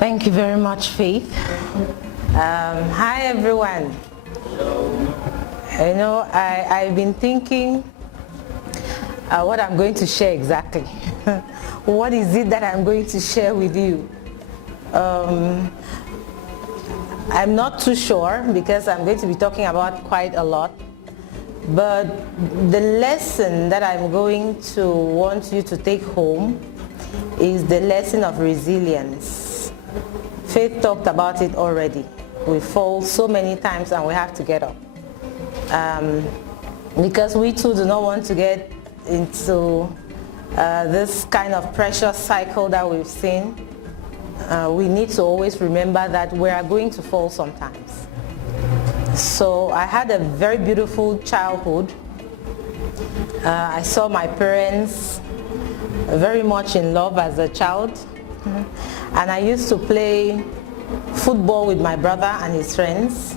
Thank you very much, Faith. Hi, everyone. You know, I've been thinking what I'm going to share exactly. What is it that I'm going to share with you? I'm not too sure because I'm going to be talking about quite a lot. But the lesson that I'm going to want you to take home is the lesson of resilience. Faith talked about it already. We fall so many times and we have to get up. Because we too do not want to get into this kind of pressure cycle that we've seen. We need to always remember that we are going to fall sometimes. So I had a very beautiful childhood. I saw my parents very much in love as a child. And I used to play football with my brother and his friends.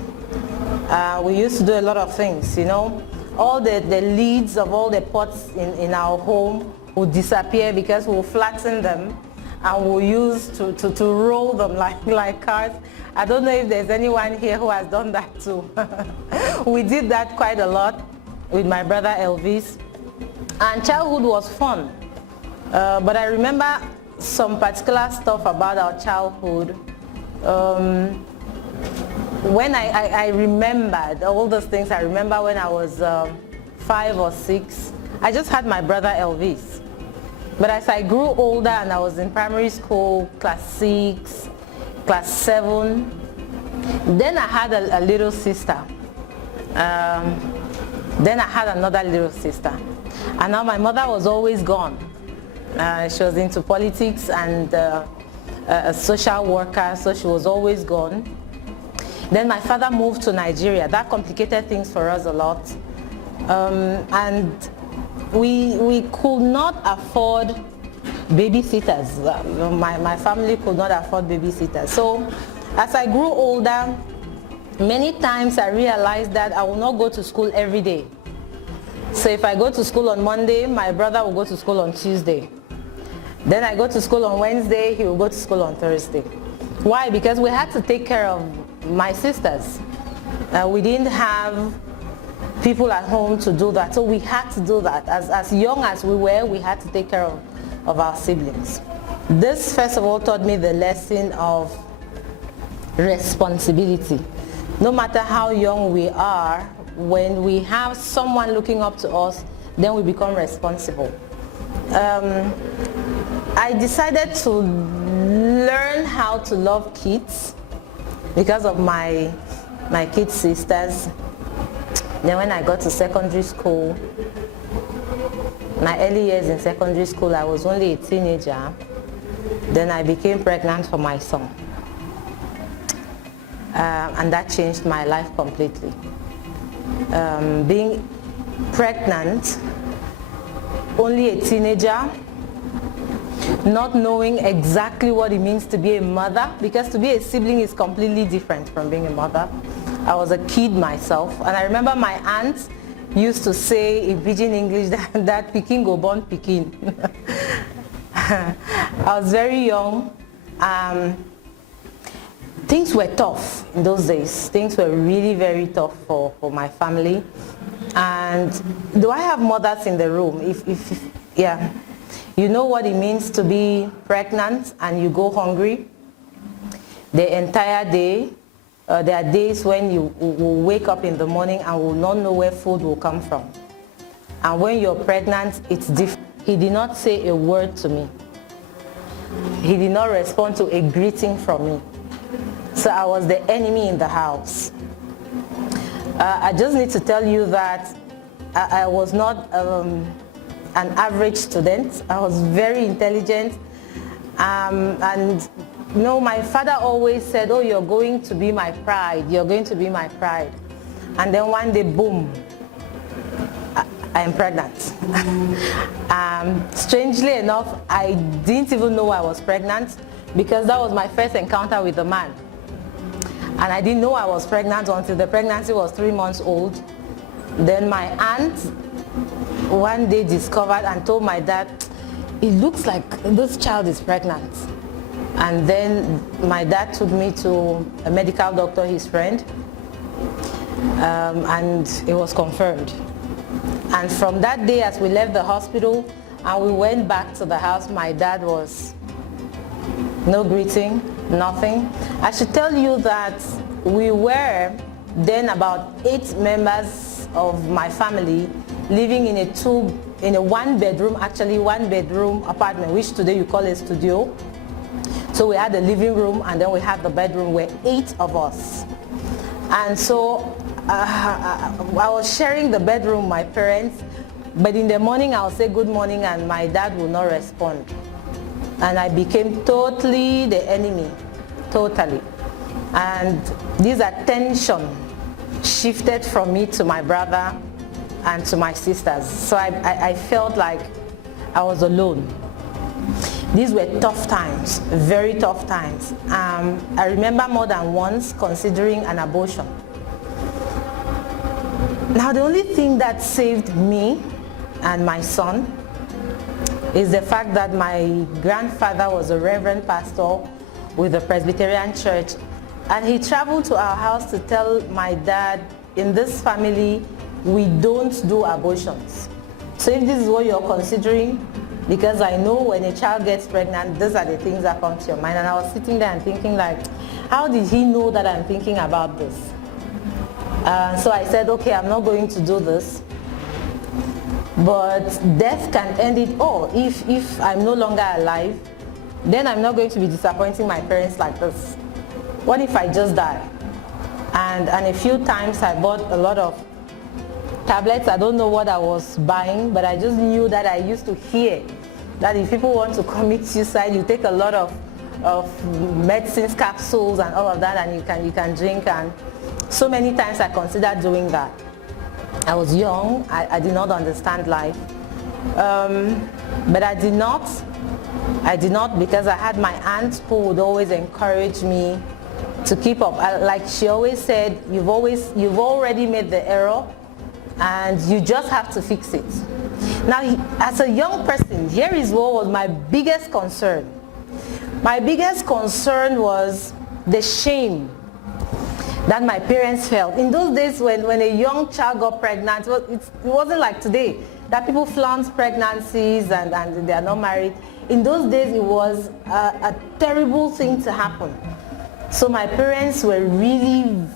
We used to do a lot of things, you know. All the lids of all the pots in our home would disappear because we'll flatten them and we'll use to roll them like cars. I don't know if there's anyone here who has done that too. We did that quite a lot with my brother Elvis. And childhood was fun. But I remember some particular stuff about our childhood. When I remembered all those things, I remember when I was 5 or 6, I just had my brother Elvis. But as I grew older and I was in primary school, class 6, class 7, then I had a little sister. Then I had another little sister. And now my mother was always gone. She was into politics and a social worker, so she was always gone. Then my father moved to Nigeria. That complicated things for us a lot. And we could not afford babysitters. My family could not afford babysitters. So as I grew older, many times I realized that I will not go to school every day. So if I go to school on Monday, my brother will go to school on Tuesday. Then I go to school on Wednesday, he will go to school on Thursday. Why? Because we had to take care of my sisters. We didn't have people at home to do that, so we had to do that. As young as we were, we had to take care of our siblings. This, first of all, taught me the lesson of responsibility. No matter how young we are, when we have someone looking up to us, then we become responsible. I decided to learn how to love kids because of my kid sisters. Then when I got to secondary school, my early years in secondary school, I was only a teenager. Then I became pregnant for my son. And that changed my life completely. Being pregnant, only a teenager, not knowing exactly what it means to be a mother, because to be a sibling is completely different from being a mother. I was a kid myself, and I remember my aunt used to say in pidgin English that Pikin go born Pikin. I was very young. Things were tough in those days. Things were really very tough for my family. And do I have mothers in the room? Yeah. You know what it means to be pregnant and you go hungry the entire day. There are days when you will wake up in the morning and will not know where food will come from. And when you're pregnant, it's different. He did not say a word to me. He did not respond to a greeting from me. So I was the enemy in the house. I just need to tell you that I was not an average student. I was very intelligent. And you know, my father always said, oh, you're going to be my pride. You're going to be my pride. And then one day, boom, I am pregnant. Strangely enough, I didn't even know I was pregnant because that was my first encounter with a man. And I didn't know I was pregnant until the pregnancy was 3 months old. Then my aunt one day discovered and told my dad, it looks like this child is pregnant. And then my dad took me to a medical doctor, his friend, and it was confirmed. And from that day, as we left the hospital and we went back to the house, my dad was no greeting, nothing. I should tell you that we were then about 8 members of my family living in a one-bedroom apartment, which today you call a studio. So we had the living room and then we had the bedroom, where 8 of us. And so I was sharing the bedroom with my parents, but in the morning I'll say good morning and my dad will not respond. And I became totally the enemy, totally. And this attention shifted from me to my brother and to my sisters. So I felt like I was alone. These were tough times, very tough times. I remember more than once considering an abortion. Now the only thing that saved me and my son is the fact that my grandfather was a reverend pastor with the Presbyterian Church, and he traveled to our house to tell my dad, in this family, we don't do abortions. So if this is what you're considering, because I know when a child gets pregnant, these are the things that come to your mind. And I was sitting there and thinking like, how did he know that I'm thinking about this? So I said, okay, I'm not going to do this. But death can end it all. If I'm no longer alive, then I'm not going to be disappointing my parents like this. What if I just die? And a few times I bought a lot of tablets. I don't know what I was buying, but I just knew that I used to hear that if people want to commit suicide, you take a lot of medicines, capsules and all of that, and you can drink. And so many times I considered doing that. I was young, I did not understand life, but I did not because I had my aunt who would always encourage me to keep up. Like she always said, you've already made the error and you just have to fix it. Now, as a young person, here is what was my biggest concern. My biggest concern was the shame that my parents felt. In those days when a young child got pregnant, it wasn't like today, that people flaunt pregnancies and they are not married. In those days, it was a terrible thing to happen. So my parents were really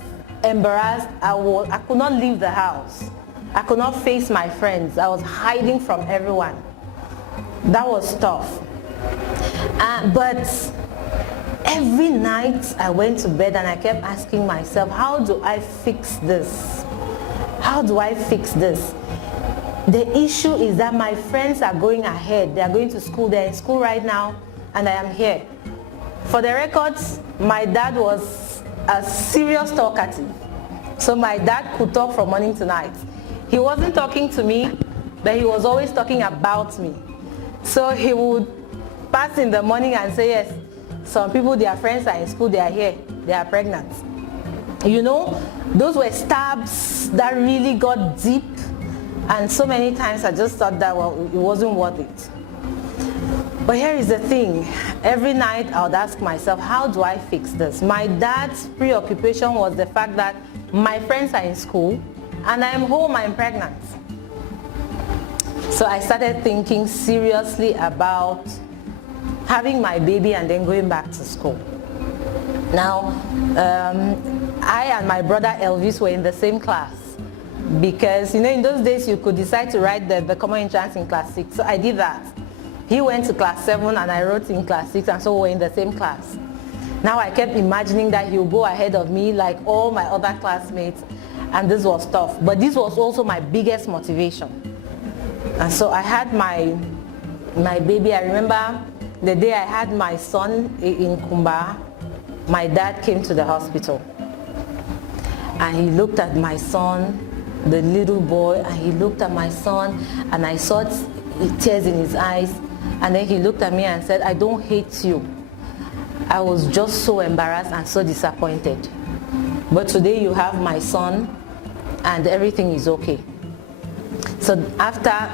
embarrassed. I could not leave the house. I could not face my friends. I was hiding from everyone. That was tough. But every night I went to bed and I kept asking myself, how do I fix this? How do I fix this? The issue is that my friends are going ahead. They are going to school. They're in school right now and I am here. For the records, my dad was a serious talkative. So my dad could talk from morning to night. He wasn't talking to me, but he was always talking about me. So he would pass in the morning and say, yes, some people, their friends are in school, they are here, they are pregnant. You know, those were stabs that really got deep. And so many times I just thought that, well, it wasn't worth it. But here is the thing. Every night I would ask myself, how do I fix this? My dad's preoccupation was the fact that my friends are in school and I am home, I'm pregnant. So I started thinking seriously about having my baby and then going back to school. Now, I and my brother Elvis were in the same class because, you know, in those days you could decide to write the common entrance in class 6. So I did that. He went to class 7 and I wrote in class 6, and so we were in the same class. Now I kept imagining that he would go ahead of me like all my other classmates, and this was tough. But this was also my biggest motivation. And so I had my baby. I remember the day I had my son in Kumba, my dad came to the hospital. And he looked at my son, the little boy, and he looked at my son, and I saw tears in his eyes. And then he looked at me and said, I don't hate you. I was just so embarrassed and so disappointed. But today you have my son and everything is okay. So after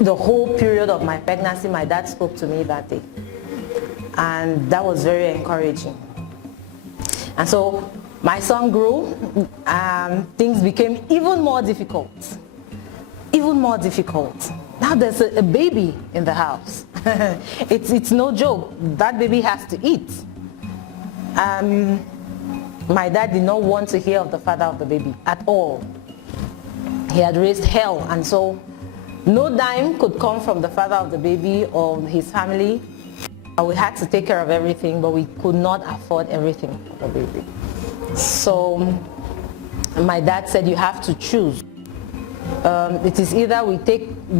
the whole period of my pregnancy, my dad spoke to me that day. and that was very encouraging. And so my son grew, things became even more difficult. Even more difficult. Now there's a baby in the house. It's no joke. That baby has to eat. My dad did not want to hear of the father of the baby at all. He had raised hell, and so no dime could come from the father of the baby or his family. We had to take care of everything, but we could not afford everything for the baby. So my dad said, you have to choose. It is either we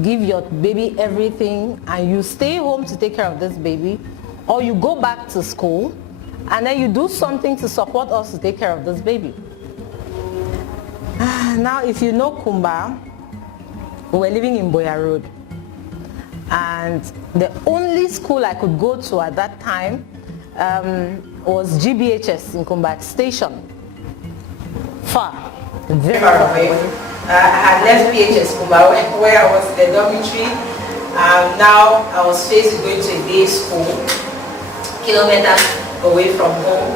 give your baby everything and you stay home to take care of this baby, or you go back to school and then you do something to support us to take care of this baby. Now, if you know Kumba, we were living in Boya Road, and the only school I could go to at that time was GBHS in Kumba Station. Far, very far away. I had left PHS Kumba where I was in the dormitory. Now I was faced with going to a day school, kilometers away from home.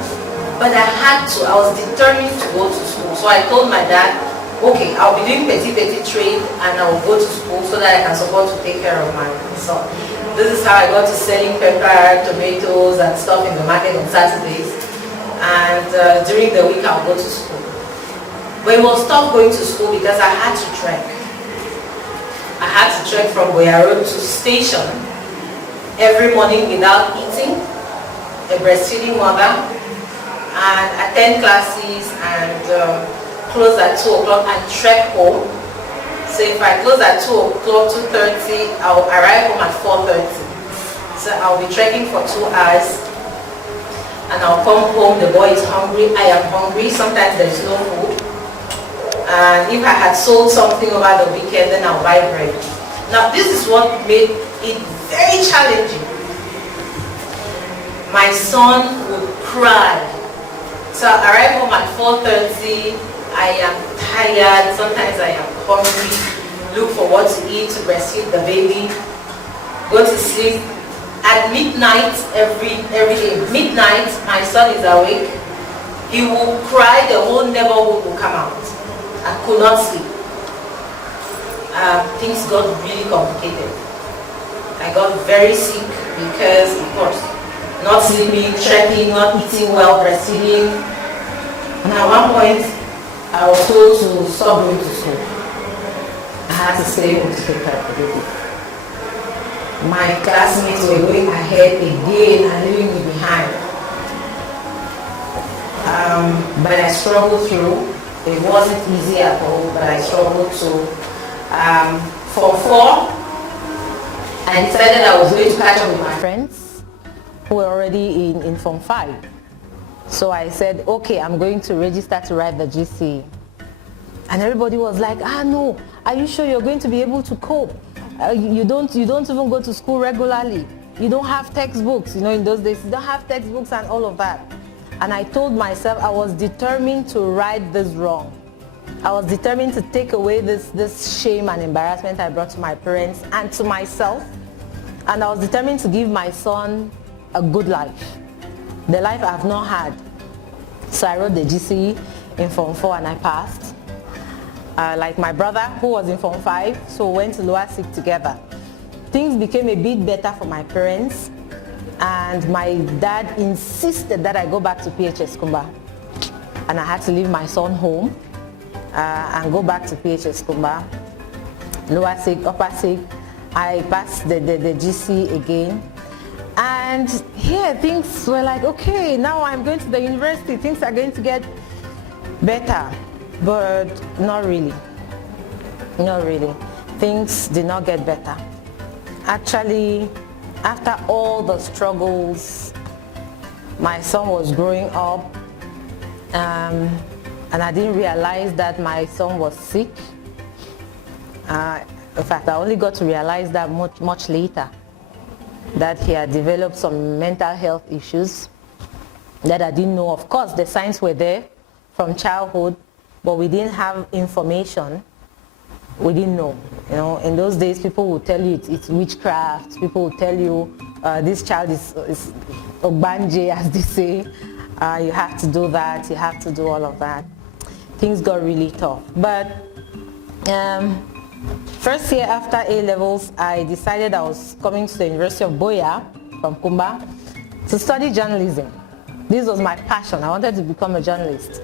But I was determined to go to school. So I told my dad, okay, I'll be doing petty trade and I will go to school so that I can support to take care of my son. This is how I got to selling pepper, tomatoes and stuff in the market on Saturdays. And during the week I'll go to school. But it was tough going to school because I had to trek. I had to trek from Boya Road to station every morning without eating, a breastfeeding mother, and attend classes and close at 2 o'clock and trek home. So if I close at 2 o'clock, 2:30, I'll arrive home at 4:30. So I'll be trekking for 2 hours and I'll come home, the boy is hungry, I am hungry, sometimes there's no food. And if I had sold something over the weekend, then I'll buy bread. Now this is what made it very challenging. My son would cry. So I arrive home at 4:30, I am tired, sometimes I am hungry, look for what to eat to breastfeed the baby, go to sleep. At midnight, every day, midnight, my son is awake. He will cry, the whole neighborhood will come out. I could not sleep. Things got really complicated. I got very sick because, of course, not sleeping, trekking, not eating well, breastfeeding. And at one point, I was told to stop going to school. I had to stay home to take care of the baby. My classmates were going ahead again and leaving me behind. But I struggled through. It wasn't easy at all, but I struggled through. Form 4, I decided I was going to catch up with my friends who were already in Form 5. So I said, okay, I'm going to register to write the GC. And everybody was like, no, are you sure you're going to be able to cope? You don't even go to school regularly. You don't have textbooks. In those days, you don't have textbooks and all of that. And I told myself I was determined to right this wrong. I was determined to take away this shame and embarrassment I brought to my parents and to myself. And I was determined to give my son a good life, the life I have not had. So I wrote the GCE in Form 4 and I passed. Like my brother who was in Form 5, so we went to lower 6 together. Things became a bit better for my parents, and my dad insisted that I go back to PHS Kumba. And I had to leave my son home and go back to PHS Kumba. Lower 6, upper 6, I passed the GC again. And here things were like, okay, now I'm going to the university, things are going to get better. But not really. Not really. Things did not get better. Actually, after all the struggles, my son was growing up, and I didn't realize that my son was sick. In fact, I only got to realize that much later, that he had developed some mental health issues that I didn't know. Of course, the signs were there from childhood, but we didn't have information. We didn't know. You know, in those days, people would tell you it's witchcraft. People would tell you this child is Ogbanje, as they say. You have to do that. You have to do all of that. Things got really tough. But first year after A-levels, I decided I was coming to the University of Boya from Kumba to study journalism. This was my passion. I wanted to become a journalist.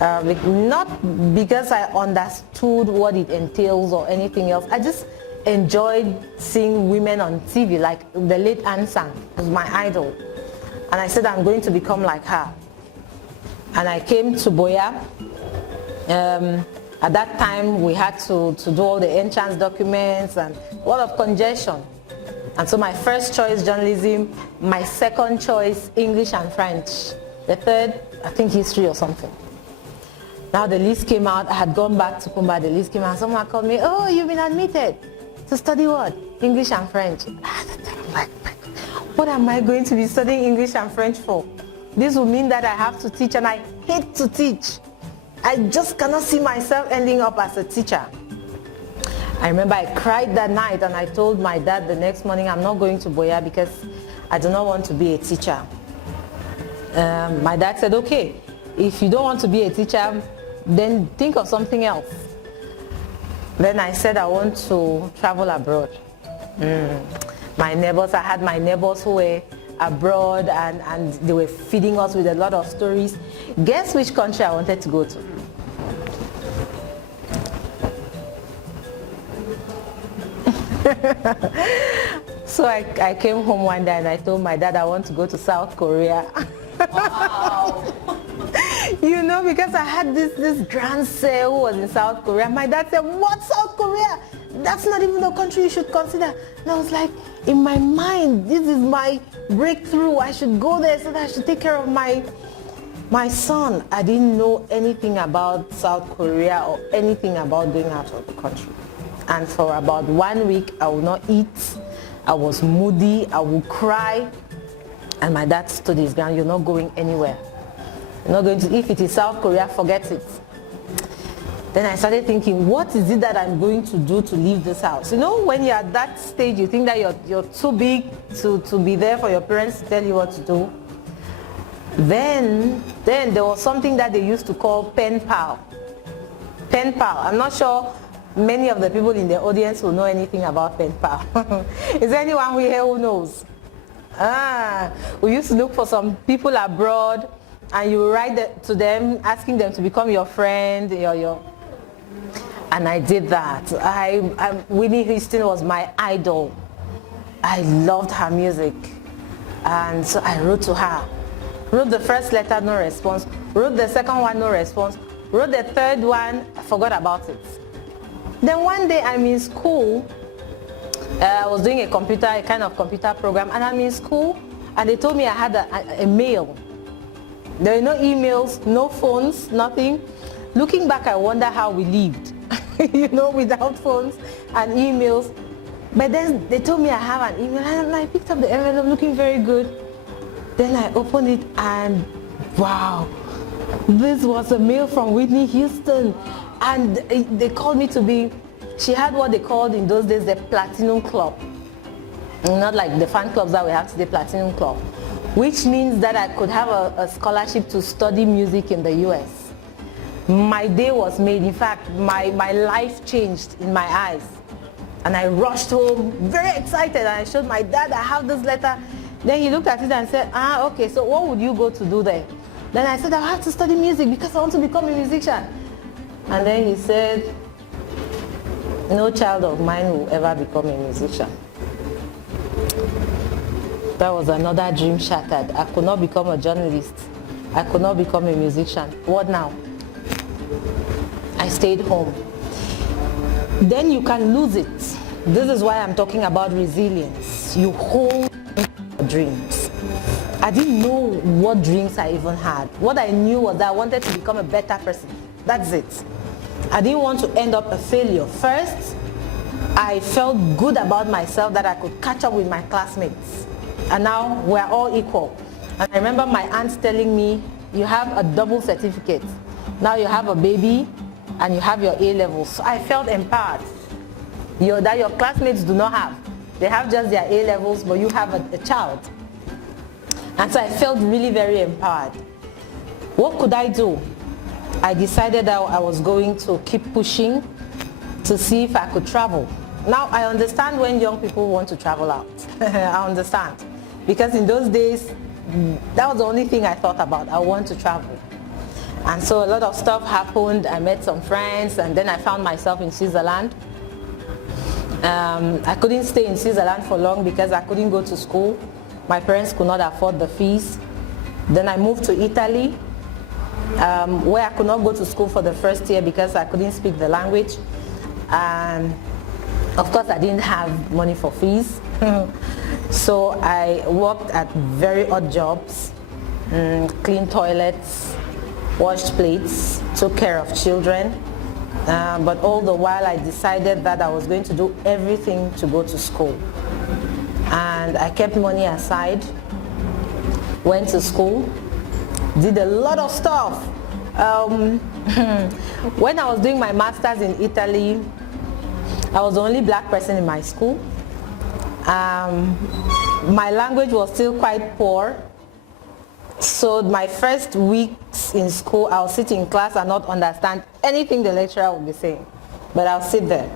Not because I understood what it entails or anything else. I just enjoyed seeing women on TV, like the late Ann Sang was my idol. And I said, I'm going to become like her. And I came to Boya. At that time, we had to do all the entrance documents and a lot of congestion. And so my first choice, journalism. My second choice, English and French. The third, I think history or something. Now the list came out. I had gone back to Kumba. The list came out. Someone called me, oh, you've been admitted to study what? English and French. I'm like, what am I going to be studying English and French for? This will mean that I have to teach, and I hate to teach. I just cannot see myself ending up as a teacher. I remember I cried that night, and I told my dad the next morning, I'm not going to Boya because I do not want to be a teacher. My dad said, okay, if you don't want to be a teacher, then think of something else. Then I said I want to travel abroad. My neighbors, I had my neighbors who were abroad, and they were feeding us with a lot of stories. Guess which country I wanted to go to? So I came home one day and I told my dad I want to go to South Korea. Wow. You know, because I had this grandson who was in South Korea. My dad said, what, South Korea? That's not even a country you should consider. And I was like, in my mind, this is my breakthrough. I should go there so that I should take care of my son. I didn't know anything about South Korea or anything about going out of the country. And for about 1 week, I would not eat. I was moody. I would cry. And my dad stood his ground. You're not going anywhere. You're not going to, if it is South Korea, forget it. Then I started thinking, what is it that I'm going to do to leave this house? You know, when you're at that stage, you think that you're too big to be there for your parents to tell you what to do. Then there was something that they used to call pen pal. Pen pal. I'm not sure many of the people in the audience will know anything about pen pal. Is there anyone here who knows? We used to look for some people abroad, and you write to them asking them to become your friend, and I did that. Whitney Houston was my idol. I loved her music, and so I wrote to her. Wrote the first letter, no response. Wrote the second one, no response. Wrote the third one, I forgot about it. Then one day I'm in school. I was doing a kind of computer program, and I'm in school, and they told me I had a mail. There were no emails, no phones, nothing. Looking back, I wonder how we lived, you know, without phones and emails. But then they told me I have an email, and I picked up the envelope looking very good. Then I opened it, and wow, this was a mail from Whitney Houston. And they called me to be, she had what they called in those days the Platinum Club. Not like the fan clubs that we have today, Platinum Club. Which means that I could have a scholarship to study music in the US. My day was made. In fact, my life changed in my eyes. And I rushed home, very excited, and I showed my dad, I have this letter. Then he looked at it and said, okay, so what would you go to do there? Then I said, I have to study music because I want to become a musician. And then he said, no child of mine will ever become a musician. That was another dream shattered. I could not become a journalist. I could not become a musician. What now? I stayed home. Then you can lose it. This is why I'm talking about resilience. You hold your dreams. I didn't know what dreams I even had. What I knew was that I wanted to become a better person. That's it. I didn't want to end up a failure. First, I felt good about myself that I could catch up with my classmates. And now we're all equal. And I remember my aunt telling me, you have a double certificate. Now you have a baby and you have your A-levels. So I felt empowered. that your classmates do not have. They have just their A levels, but you have a child. And so I felt really very empowered. What could I do? I decided that I was going to keep pushing to see if I could travel. Now I understand when young people want to travel out. I understand. Because in those days, that was the only thing I thought about. I want to travel. And so a lot of stuff happened. I met some friends, and then I found myself in Switzerland. I couldn't stay in Switzerland for long because I couldn't go to school. My parents could not afford the fees. Then I moved to Italy, where I could not go to school for the first year because I couldn't speak the language. Of course, I didn't have money for fees. So I worked at very odd jobs, cleaned toilets, washed plates, took care of children. But all the while I decided that I was going to do everything to go to school. And I kept money aside, went to school, did a lot of stuff. When I was doing my master's in Italy, I was the only black person in my school. My language was still quite poor. So my first weeks in school, I'll sit in class and not understand anything the lecturer would be saying. But I'll sit there.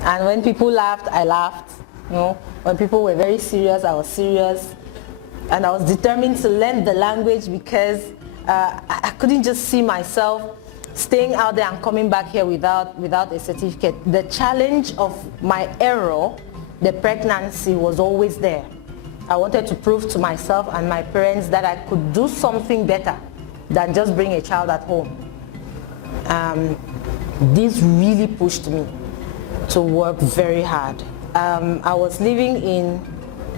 And when people laughed, I laughed. You know, when people were very serious, I was serious. And I was determined to learn the language because I couldn't just see myself staying out there and coming back here without a certificate. The challenge of my error, the pregnancy, was always there. I wanted to prove to myself and my parents that I could do something better than just bring a child at home. This really pushed me to work very hard. I was living in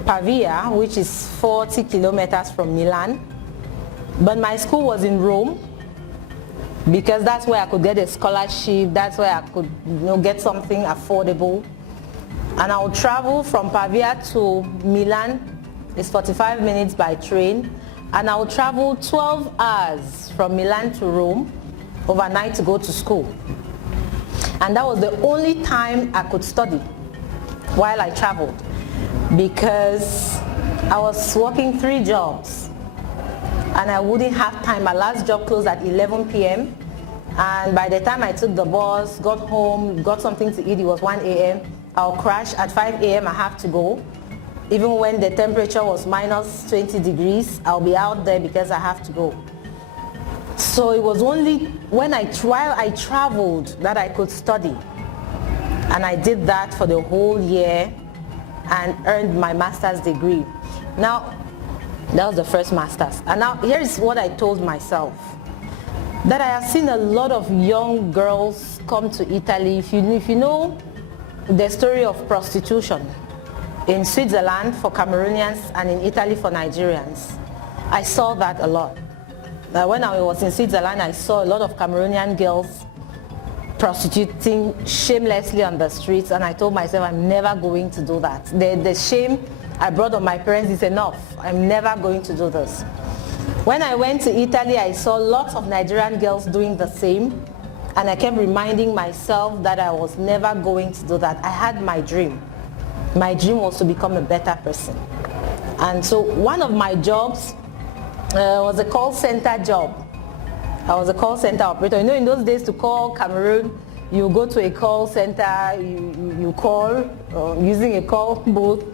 Pavia, which is 40 kilometers from Milan, but my school was in Rome because that's where I could get a scholarship, that's where I could get something affordable. And I would travel from Pavia to Milan. It's 45 minutes by train, and I would travel 12 hours from Milan to Rome overnight to go to school. And that was the only time I could study while I traveled, because I was working 3 jobs and I wouldn't have time. My last job closed at 11 p.m. and by the time I took the bus, got home, got something to eat, it was 1 a.m. I'll crash at 5 a.m. I have to go. Even when the temperature was minus 20 degrees, I'll be out there because I have to go. So it was only while I traveled that I could study. And I did that for the whole year and earned my master's degree. Now, that was the first master's. And now here is what I told myself. That I have seen a lot of young girls come to Italy. If you know the story of prostitution, in Switzerland for Cameroonians and in Italy for Nigerians, I saw that a lot. When I was in Switzerland, I saw a lot of Cameroonian girls prostituting shamelessly on the streets, and I told myself I'm never going to do that. The shame I brought on my parents is enough. I'm never going to do this. When I went to Italy, I saw lots of Nigerian girls doing the same, and I kept reminding myself that I was never going to do that. I had my dream. My dream was to become a better person. And so one of my jobs was a call center job. I was a call center operator. You know, in those days to call Cameroon, you go to a call center, you call using a call booth,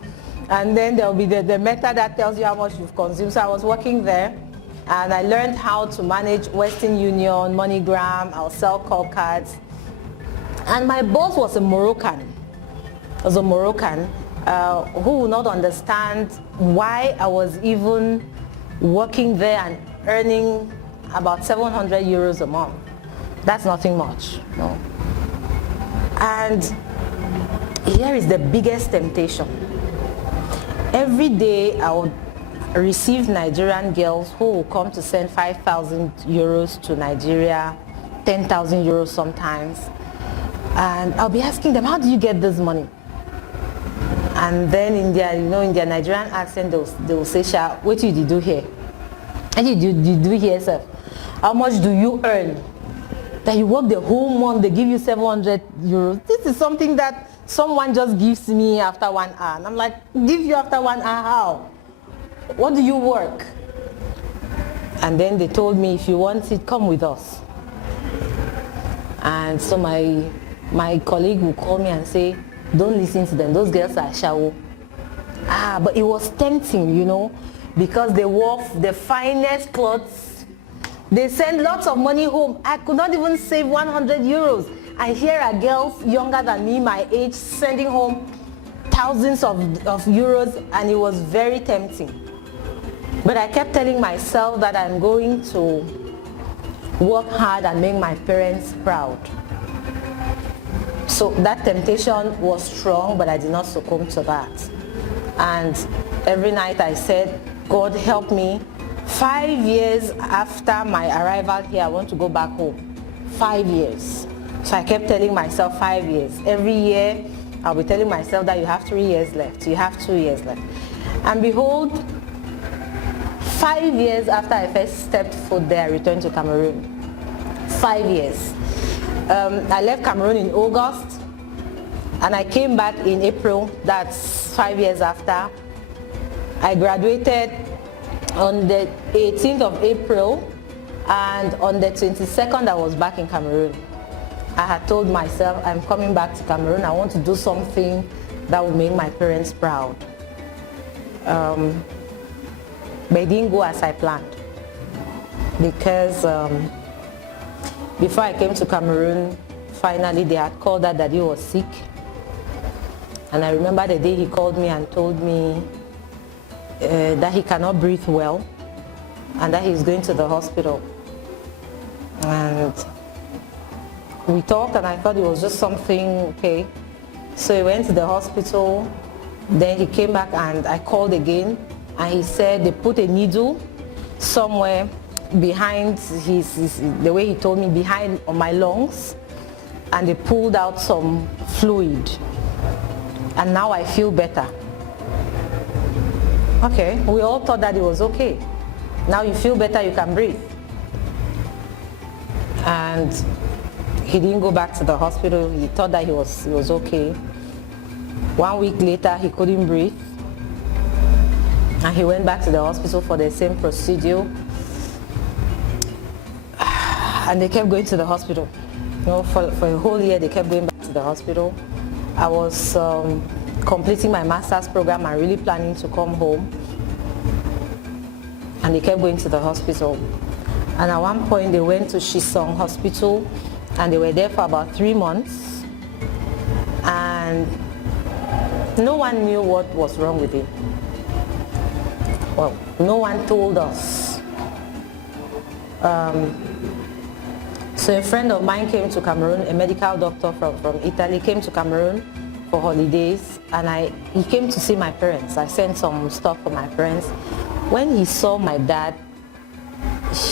and then there will be the meter that tells you how much you've consumed. So I was working there, and I learned how to manage Western Union, MoneyGram. I'll sell call cards. And my boss was a Moroccan. Who would not understand why I was even working there and earning about 700 euros a month. That's nothing much, no. And here is the biggest temptation. Every day I would receive Nigerian girls who will come to send 5,000 euros to Nigeria, 10,000 euros sometimes. And I'll be asking them, how do you get this money? And then in their Nigerian accent, they will say, Sha, what did you do here? And you do here, sir? How much do you earn? That you work the whole month, they give you 700 euros. This is something that someone just gives me after 1 hour. And I'm like, give you after 1 hour, how? What do you work? And then they told me, if you want it, come with us. And so my colleague will call me and say, don't listen to them, those girls are shallow. But it was tempting, you know, because they wore the finest clothes. They sent lots of money home. I could not even save 100 euros. And here are girls younger than me, my age, sending home thousands of euros, and it was very tempting. But I kept telling myself that I'm going to work hard and make my parents proud. So that temptation was strong, but I did not succumb to that. And every night I said, God help me. 5 years after my arrival here, I want to go back home. 5 years. So I kept telling myself 5 years. Every year, I'll be telling myself that you have 3 years left. You have 2 years left. And behold, 5 years after I first stepped foot there, I returned to Cameroon. 5 years. I left Cameroon in August, and I came back in April. That's 5 years after. I graduated on the 18th of April, and on the 22nd I was back in Cameroon. I had told myself, I'm coming back to Cameroon. I want to do something that will make my parents proud. But it didn't go as I planned, because before I came to Cameroon, finally they had called that Daddy was sick. And I remember the day he called me and told me that he cannot breathe well and that he's going to the hospital. And we talked, and I thought it was just something okay. So he went to the hospital. Then he came back and I called again, and he said they put a needle somewhere behind the way he told me, behind on my lungs, and they pulled out some fluid, and now I feel better. Okay, we all thought that it was okay. Now you feel better, you can breathe. And he didn't go back to the hospital. He thought that he was okay. 1 week later, he couldn't breathe, and he went back to the hospital for the same procedure. And they kept going to the hospital. You know, for a whole year, they kept going back to the hospital. I was completing my master's program and really planning to come home. And they kept going to the hospital. And at one point, they went to Shisong Hospital, and they were there for about 3 months. And no one knew what was wrong with him. Well, no one told us. So a friend of mine came to Cameroon, a medical doctor from Italy, came to Cameroon for holidays, and he came to see my parents. I sent some stuff for my parents. When he saw my dad,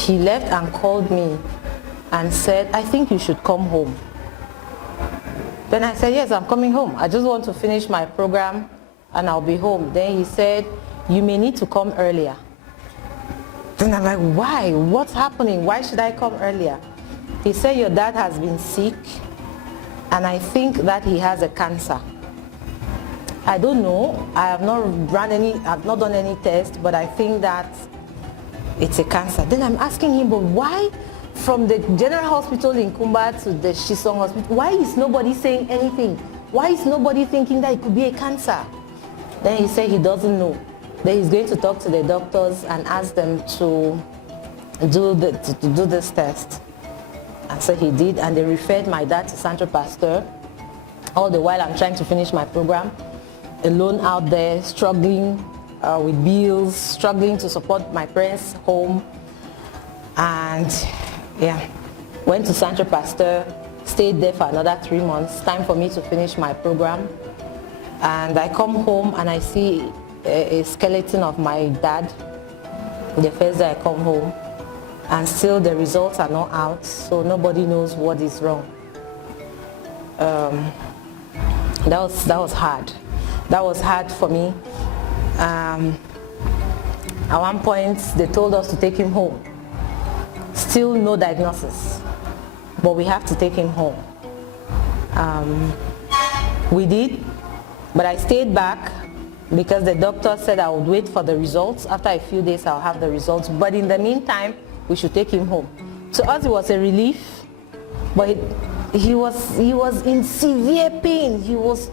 he left and called me and said, I think you should come home. Then I said, yes, I'm coming home. I just want to finish my program and I'll be home. Then he said, you may need to come earlier. Then I'm like, why? What's happening? Why should I come earlier? He said, your dad has been sick, and I think that he has a cancer. I don't know. I have not done any test, but I think that it's a cancer. Then I'm asking him, but why from the general hospital in Kumba to the Shisong hospital, why is nobody saying anything? Why is nobody thinking that it could be a cancer? Then he said he doesn't know. Then he's going to talk to the doctors and ask them to do this test. And so he did, and they referred my dad to Centre Pasteur. All the while I'm trying to finish my program, alone out there, struggling with bills, struggling to support my parents home. And yeah, went to Centre Pasteur, stayed there for another 3 months, time for me to finish my program. And I come home and I see a skeleton of my dad the first day I come home. And still the results are not out, so nobody knows what is wrong. That was hard. That was hard for me. At one point, they told us to take him home. Still no diagnosis, but we have to take him home. We did, but I stayed back because the doctor said I would wait for the results. After a few days, I'll have the results. But in the meantime, we should take him home. To us, it was a relief, but he was in severe pain. He was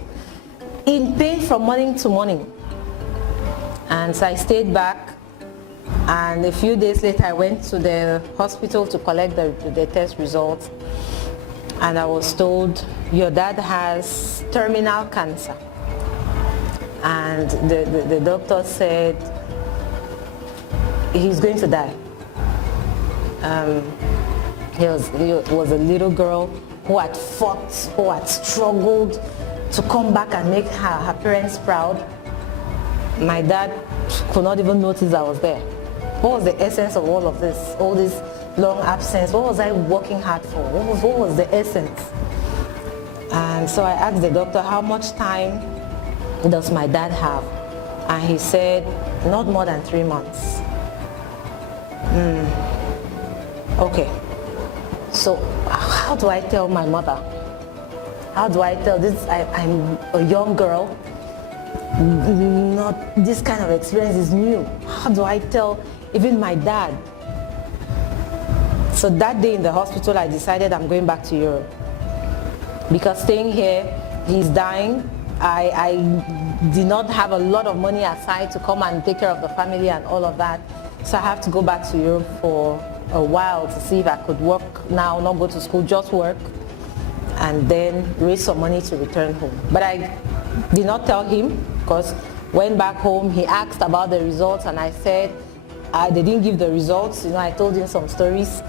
in pain from morning to morning. And so I stayed back, and a few days later, I went to the hospital to collect the test results, and I was told, your dad has terminal cancer. And the doctor said he's going to die. He was a little girl who had fought, who had struggled to come back and make her parents proud. My dad could not even notice I was there. What was the essence of all of this, all this long absence? What was I working hard for? What was the essence? And so I asked the doctor, how much time does my dad have? And he said, not more than 3 months. Okay. So how do I tell my mother? How do I tell this? I'm a young girl. Not this kind of experience is new. How do I tell even my dad? So that day in the hospital, I decided I'm going back to Europe. Because staying here, he's dying. I did not have a lot of money aside to come and take care of the family and all of that. So I have to go back to Europe for a while to see if I could work now, not go to school, just work, and then raise some money to return home. But I did not tell him, because when back home, he asked about the results, and I said, they didn't give the results. You know, I told him some stories.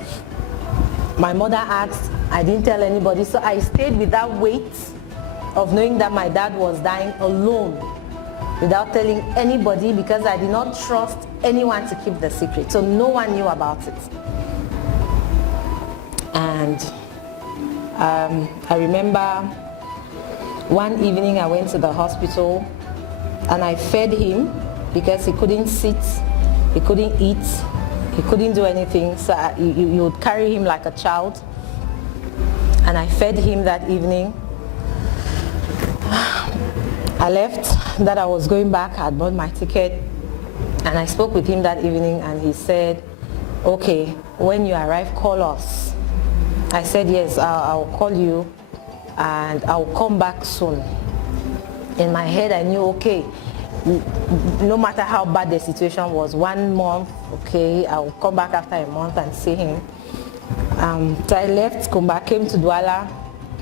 My mother asked, I didn't tell anybody. So I stayed with that weight of knowing that my dad was dying alone, without telling anybody, because I did not trust anyone to keep the secret. So no one knew about it. And I remember one evening I went to the hospital and I fed him because he couldn't sit, he couldn't eat, he couldn't do anything. So you would carry him like a child. And I fed him that evening. I left that I was going back. I had bought my ticket, and I spoke with him that evening, and he said, okay, when you arrive, call us. I said, yes, I'll call you, and I'll come back soon. In my head, I knew, okay, no matter how bad the situation was, 1 month, okay, I'll come back after a month and see him. So I left, come back, came to Douala,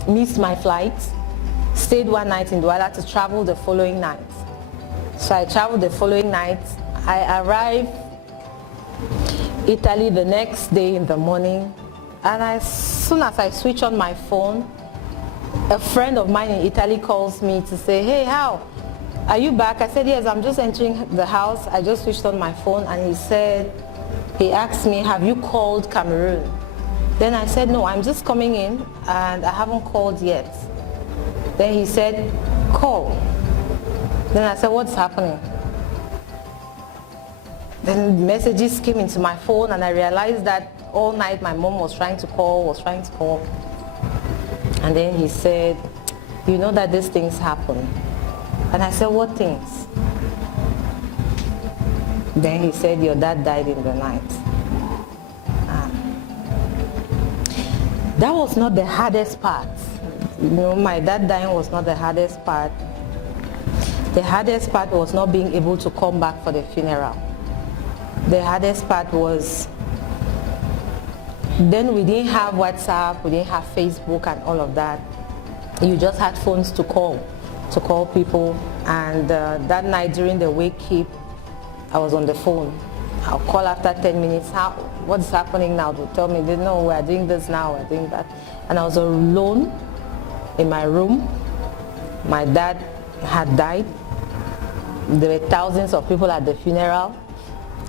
missed my flight, stayed one night in Douala to travel the following night. So I traveled the following night. I arrived Italy the next day in the morning, and as soon as I switch on my phone, a friend of mine in Italy calls me to say, hey, how? Are you back? I said, yes, I'm just entering the house. I just switched on my phone, and he asked me, have you called Cameroon? Then I said, no, I'm just coming in and I haven't called yet. Then he said, call. Then I said, what's happening? Then messages came into my phone, and I realized that all night my mom was trying to call. And then he said, you know that these things happen. And I said, what things? Then he said, your dad died in the night. That was not the hardest part. You know, my dad dying was not the hardest part. The hardest part was not being able to come back for the funeral. The hardest part was, then we didn't have WhatsApp, we didn't have Facebook and all of that. You just had phones to call people. And that night during the wake keep, I was on the phone. I'll call after 10 minutes. What's happening now? They'll tell me, no, we're doing this now, we're doing that. And I was alone in my room. My dad had died. There were thousands of people at the funeral.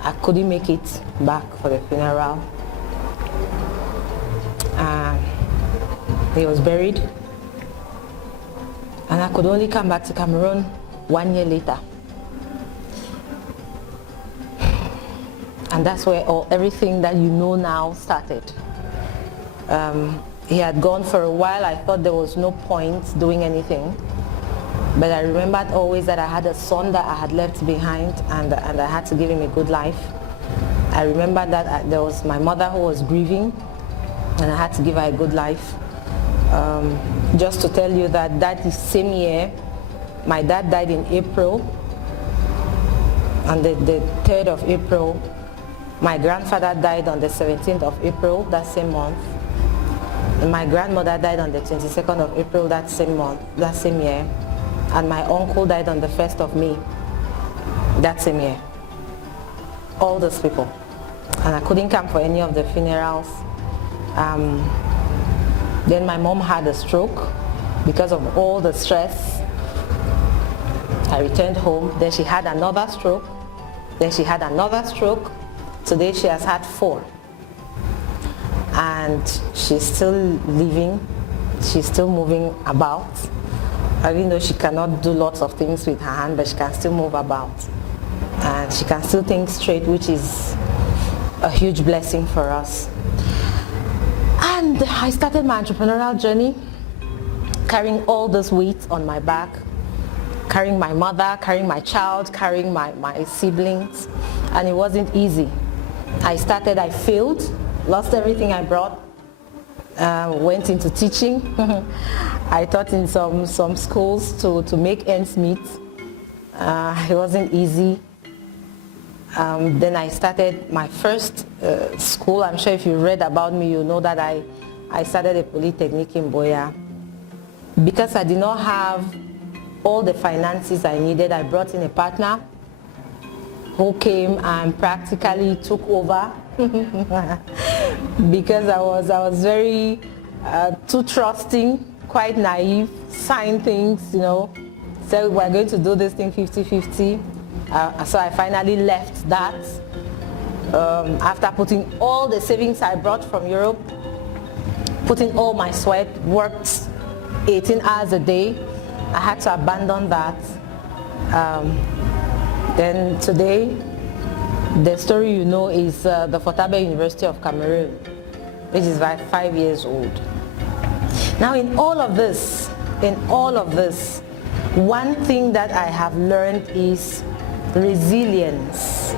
I couldn't make it back for the funeral. He was buried. And I could only come back to Cameroon 1 year later. And that's where everything that you know now started. He had gone for a while. I thought there was no point doing anything. But I remembered always that I had a son that I had left behind, and I had to give him a good life. I remember that there was my mother who was grieving, and I had to give her a good life. Just to tell you that same year, my dad died in April. On the 3rd of April, my grandfather died on the 17th of April that same month. And my grandmother died on the 22nd of April that same month, that same year. And my uncle died on the 1st of May that same year. All those people. And I couldn't come for any of the funerals. Then my mom had a stroke because of all the stress. I returned home, then she had another stroke, then she had another stroke. Today she has had 4. And she's still living, she's still moving about. Even though she cannot do lots of things with her hand, but she can still move about. And she can still think straight, which is a huge blessing for us. And I started my entrepreneurial journey, carrying all this weight on my back, carrying my mother, carrying my child, carrying my siblings, and it wasn't easy. I failed, lost everything I brought, went into teaching. I taught in some schools to make ends meet. It wasn't easy. Then I started my first school. I'm sure if you read about me, you know that I started a polytechnic in Boya. Because I did not have all the finances I needed, I brought in a partner who came and practically took over because I was very too trusting, quite naive, sign things, said we're going to do this thing 50-50. So I finally left that after putting all the savings I brought from Europe, putting all my sweat, worked 18 hours a day. I had to abandon that. Then today, the story is the Fotabe University of Cameroon, which is like 5 years old. Now in all of this, one thing that I have learned is resilience.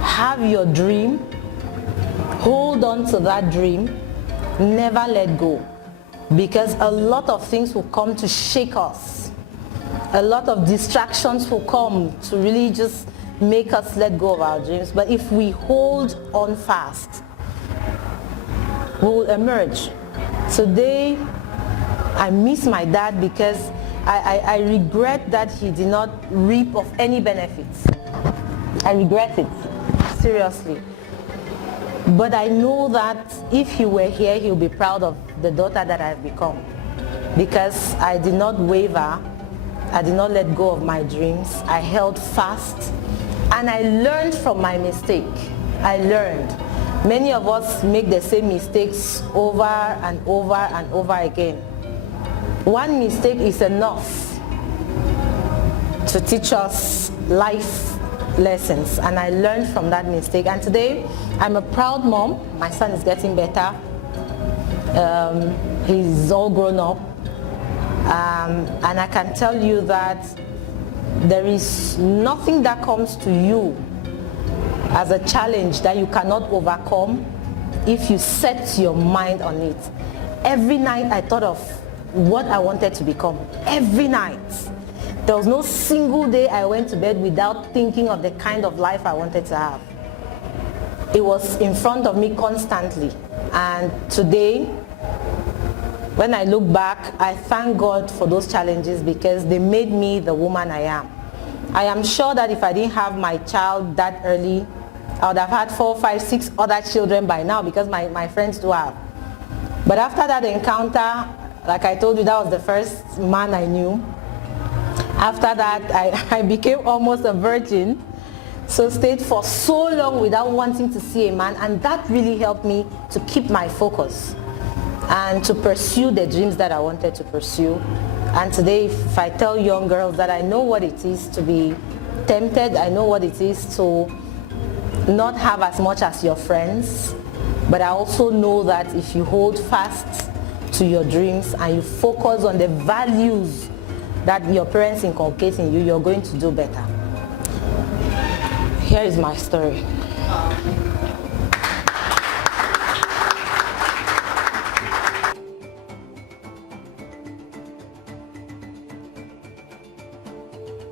Have your dream, hold on to that dream, never let go, because a lot of things will come to shake us. A lot of distractions will come to really just make us let go of our dreams. But if we hold on fast, we will emerge. Today, I miss my dad because I regret that he did not reap of any benefits. I regret it, seriously. But I know that if he were here, he'll be proud of the daughter that I've become. Because I did not waver, I did not let go of my dreams. I held fast, and I learned from my mistake. I learned. Many of us make the same mistakes over and over and over again. One mistake is enough to teach us life lessons, and I learned from that mistake. And today, I'm a proud mom. My son is getting better. He's all grown up. And I can tell you that there is nothing that comes to you as a challenge that you cannot overcome if you set your mind on it. Every night I thought of what I wanted to become. Every night. There was no single day I went to bed without thinking of the kind of life I wanted to have. It was in front of me constantly. And today, when I look back, I thank God for those challenges because they made me the woman I am. I am sure that if I didn't have my child that early, I would have had 4, 5, 6 other children by now because my friends do have. But after that encounter, like I told you, that was the first man I knew. After that, I became almost a virgin. So stayed for so long without wanting to see a man, and that really helped me to keep my focus and to pursue the dreams that I wanted to pursue. And today, if I tell young girls that I know what it is to be tempted, I know what it is to not have as much as your friends, but I also know that if you hold fast to your dreams and you focus on the values that your parents inculcate in you, you're going to do better. Here is my story.